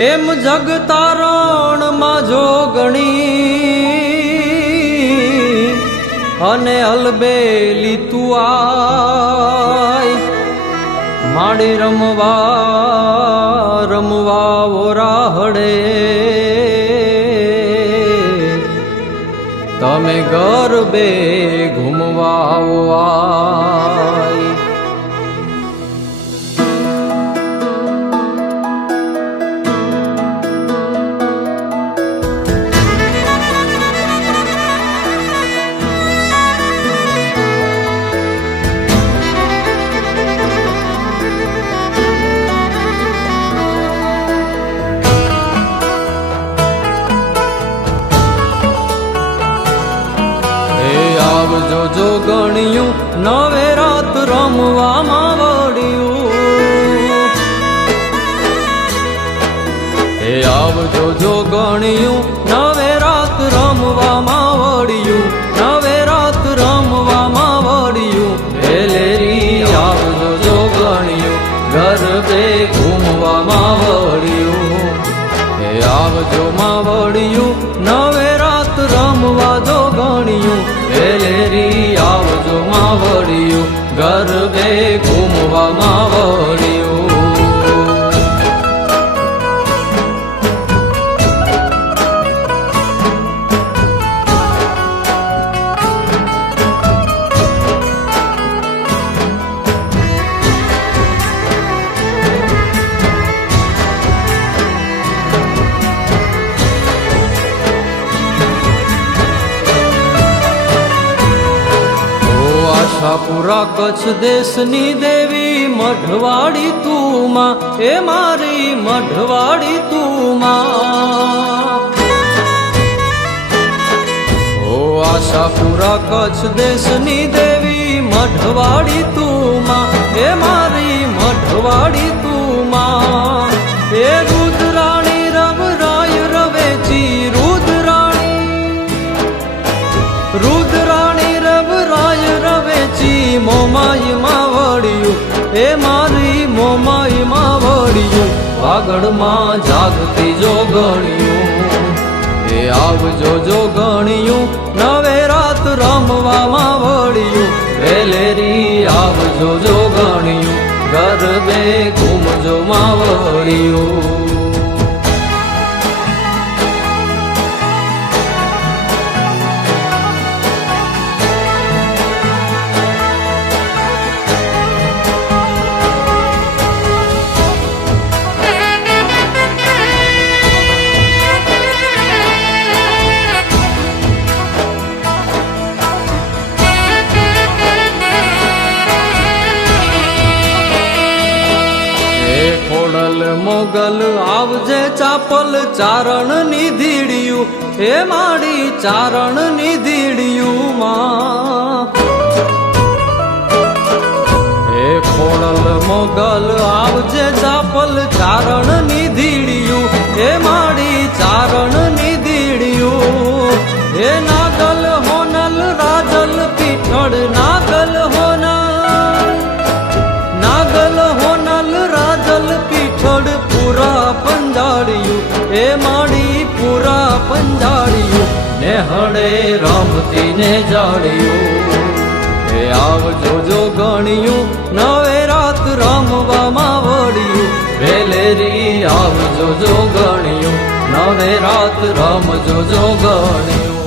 એમ જગતારણમાં જોગણી અને અલબેલી તું આય માડી રમવા રમવા ઓરાહડે તમે ગરબે ઘૂમવા આય આવજો જોગણિયું નવે રાત રમવામાં વળ્યું હે આવજો જોગણિયું નવે રાત રમવામાં વળ્યું નવે રાત રમવામાં વળ્યું વેલેરી આવજો જોગણિયું ગરબે ઘૂમવામાં વળ્યું હે આવજો માં વળ્યું નવે રાત રમવા જોગણિયું વેલેરી આવજો માં વળ્યું ગરબે ઘૂમવામાં વળ્યું આશાપુરા કચ્છ દેશની દેવી મઢવાડી તું માં એ મારી મઢવાડી તું માં ઓ આશાપુરા કચ્છ દેશની દેવી મઢવાડી તું માં એ મારી મઢવાડી તું માં એ રુદ્રાણી રવરાય રવેચી રુદ્રાણી રવરાય રવેચી મોમાઈ માં વળ્યું એ મારી મોમાઈ માં વળ્યું વાગડમાં જાગતી જોગણિયું એ આવજો જોગણિયું નવે રાત રમવામાં વળ્યું વેલેરી આવજો જોગણિયું ગરબે ઘૂમજો માં વળ્યું મોગલ આવજે ચાપલ ચારણ નિધીડ્યું હે માડી ચારણ નિધીડ્યું માં હે ખોડલ મોગલ આવજે ચાપલ ચારણ નિધીડ્યું હે માડી ચારણ નિધીડ્યું હે નાગલ હોનલ રાજલ પીઠળ નાગલ હોનલ રાજલ પીઠળ પૂરા પંજાળિયું એ માડી પૂરા પંજાળિયું ને હડે રમતી ને જાળિયું એ આવજો જોગણિયું નવે રાત રમવામાં વળ્યું વેલેરી આવજો જોગણિયું નવે રાત રમજો જોગણિયું